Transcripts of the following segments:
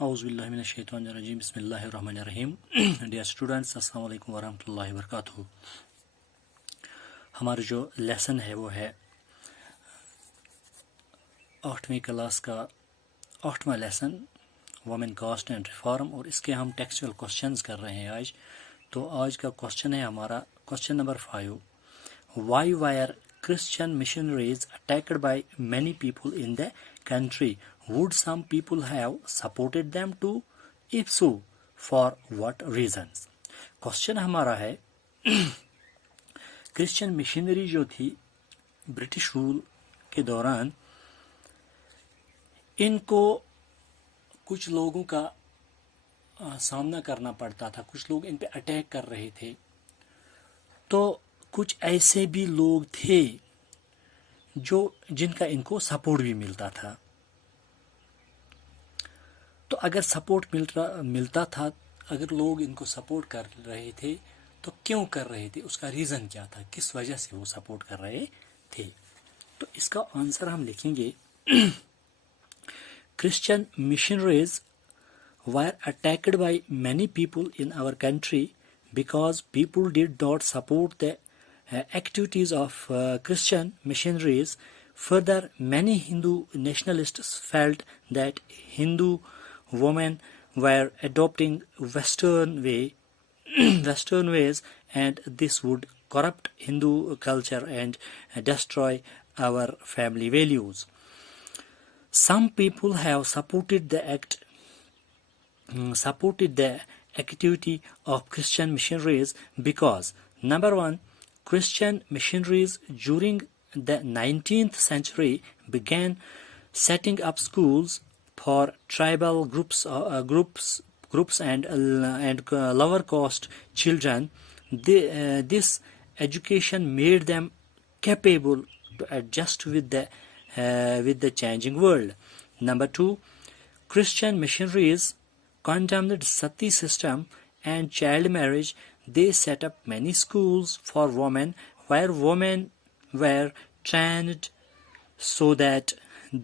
اعوذ باللہ من الشیطان الرجیم بسم اللہ الرحمن الرحیم ڈیئر اسٹوڈنٹس السلام علیکم ورحمۃ اللہ وبرکاتہ. ہمارا جو لیسن ہے وہ ہے 8ویں کلاس کا 8واں lesson women caste and reform, اور اس کے ہم ٹیکسچوئل کوشچنز کر رہے ہیں آج. تو آج کا کوشچن ہے ہمارا question number 5. Why were Christian missionaries attacked by many people in the country? Would some people have supported them too? If so, for what reasons? Question ہمارا ہے کرسچن مشنری جو تھی برٹش رول کے دوران، ان کو کچھ لوگوں کا سامنا کرنا پڑتا تھا، کچھ لوگ ان پہ اٹیک کر رہے تھے. تو کچھ ایسے بھی لوگ تھے جن کا ان کو سپورٹ بھی ملتا تھا. تو اگر سپورٹ ملتا تھا، اگر لوگ ان کو سپورٹ کر رہے تھے تو کیوں کر رہے تھے، اس کا ریزن کیا تھا، کس وجہ سے وہ سپورٹ کر رہے تھے. تو اس کا آنسر ہم لکھیں گے Christian missionaries were attacked by many people in our country because people did not support the activities of Christian missionaries. Further, many Hindu nationalists felt that Hindu women were adopting Western ways, and this would corrupt Hindu culture and destroy our family values. Some people have supported the activity of Christian missionaries because, number one, Christian missionaries during the 19th century began setting up schools for tribal groups and lower caste children. This education made them capable to adjust with the changing world. Number two, Christian missionaries condemned sati system and child marriage. They set up many schools for women where women were trained so that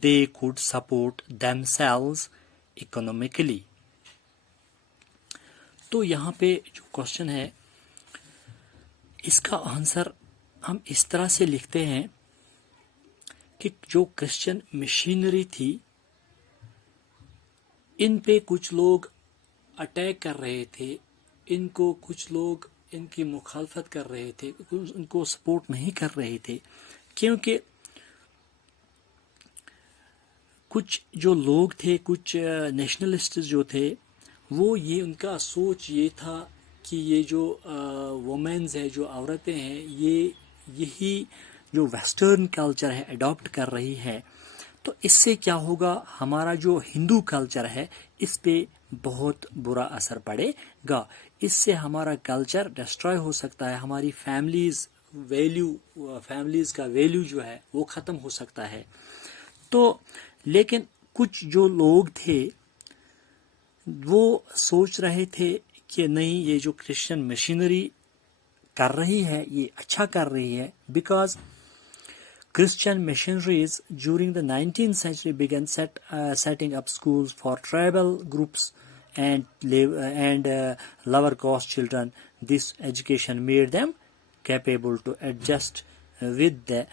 they could support themselves economically. تو یہاں پہ جو question ہے اس کا answer ہم اس طرح سے لکھتے ہیں کہ جو کرسچن مشینری تھی ان پہ کچھ لوگ اٹیک کر رہے تھے، ان کو کچھ لوگ ان کی مخالفت کر رہے تھے، ان کو سپورٹ نہیں کر رہے تھے، کیونکہ کچھ جو لوگ تھے، کچھ نیشنلسٹ جو تھے، وہ ان کا سوچ یہ تھا کہ یہ جو وومنز ہے، جو عورتیں ہیں، یہی جو ویسٹرن کلچر ہے اڈاپٹ کر رہی ہے، تو اس سے کیا ہوگا، ہمارا جو ہندو کلچر ہے اس پہ بہت برا اثر پڑے گا، اس سے ہمارا کلچر ڈسٹروائے ہو سکتا ہے، ہماری فیملیز کا ویلیو جو ہے وہ ختم ہو سکتا ہے. تو لیکن کچھ جو لوگ تھے وہ سوچ رہے تھے کہ نہیں، یہ جو کرسچن مشینری کر رہی ہے یہ اچھا کر رہی ہے. Because Christian missionaries during the 19th century began setting up schools for tribal groups and lower caste children. This education made them capable to adjust with the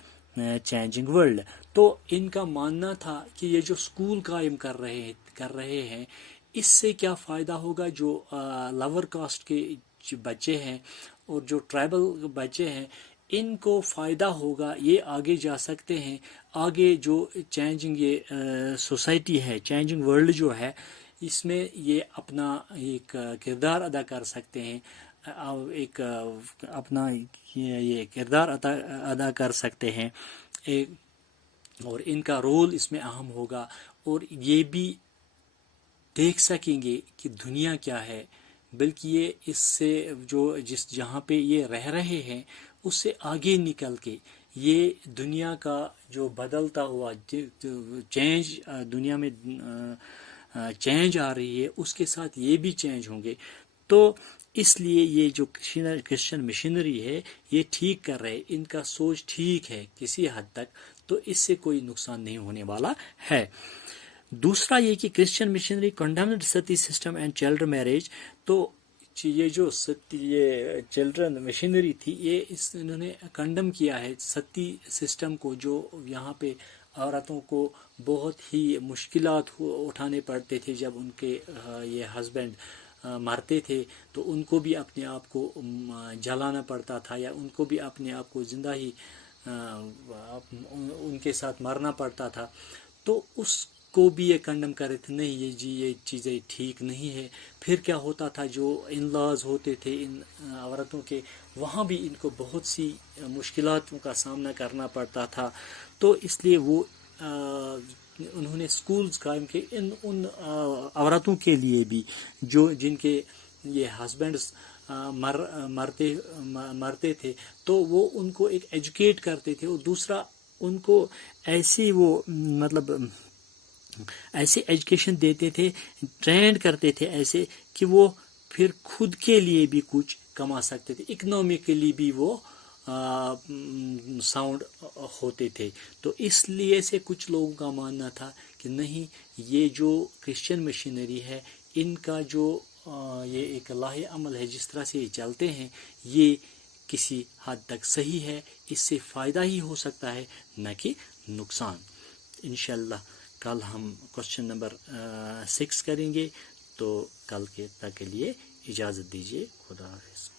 changing world. تو ان کا ماننا تھا کہ یہ جو اسکول قائم کر رہے ہیں اس سے کیا فائدہ ہوگا، جو لور کاسٹ کے بچے ہیں اور جو ٹرائبل بچے ہیں ان کو فائدہ ہوگا، یہ آگے جا سکتے ہیں، آگے جو چینجنگ یہ سوسائٹی ہے، چینجنگ ورلڈ جو ہے، اس میں یہ اپنا ایک کردار ادا کر سکتے ہیں، اپنا یہ کردار ادا کر سکتے ہیں، اور ان کا رول اس میں اہم ہوگا، اور یہ بھی دیکھ سکیں گے کہ دنیا کیا ہے، بلکہ یہ اس سے جہاں پہ یہ رہ رہے ہیں اس سے آگے نکل کے یہ دنیا کا جو بدلتا ہوا چینج، دنیا میں چینج آ رہی ہے، اس کے ساتھ یہ بھی چینج ہوں گے. تو اس لیے یہ جو کرسچن مشینری ہے یہ ٹھیک کر رہے، ان کا سوچ ٹھیک ہے کسی حد تک، تو اس سے کوئی نقصان نہیں ہونے والا ہے. دوسرا یہ کہ Christian missionary condemned sati system and child marriage. تو یہ جو یہ چلڈرن مشینری تھی یہ انہوں نے کنڈم کیا ہے ستی سسٹم کو، جو یہاں پہ عورتوں کو بہت ہی مشکلات اٹھانے پڑتے تھے جب ان کے یہ ہسبینڈ مرتے تھے، تو ان کو بھی اپنے آپ کو جلانا پڑتا تھا، یا ان کو بھی اپنے آپ کو زندہ ہی ان کے ساتھ مرنا پڑتا تھا. تو اس کو بھی یہ کنڈم کر رہے تھے، نہیں یہ جی یہ چیزیں ٹھیک نہیں ہے. پھر کیا ہوتا تھا، جو ان لاز ہوتے تھے ان عورتوں کے، وہاں بھی ان کو بہت سی مشکلاتوں کا سامنا کرنا پڑتا تھا. تو اس لیے وہ انہوں نے سکولز قائم کیے ان عورتوں کے لیے بھی جو جن کے یہ ہسبینڈس مرتے تھے، تو وہ ان کو ایک ایجوکیٹ کرتے تھے، اور دوسرا ان کو ایسی وہ مطلب ایسی ایجوکیشن دیتے تھے، ٹرینڈ کرتے تھے ایسے کہ وہ پھر خود کے لیے بھی کچھ کما سکتے تھے، اکنامکلی بھی وہ ساؤنڈ ہوتے تھے. تو اس لیے سے کچھ لوگوں کا ماننا تھا کہ نہیں، یہ جو کرسچن مشینری ہے ان کا جو یہ ایک لاہ عمل ہے جس طرح سے یہ چلتے ہیں، یہ کسی حد تک صحیح ہے، اس سے فائدہ ہی ہو سکتا ہے نہ کہ نقصان. انشاءاللہ کل ہم کوشچن نمبر 6 کریں گے. تو کل کے تک کے لیے اجازت دیجیے. خدا حافظ.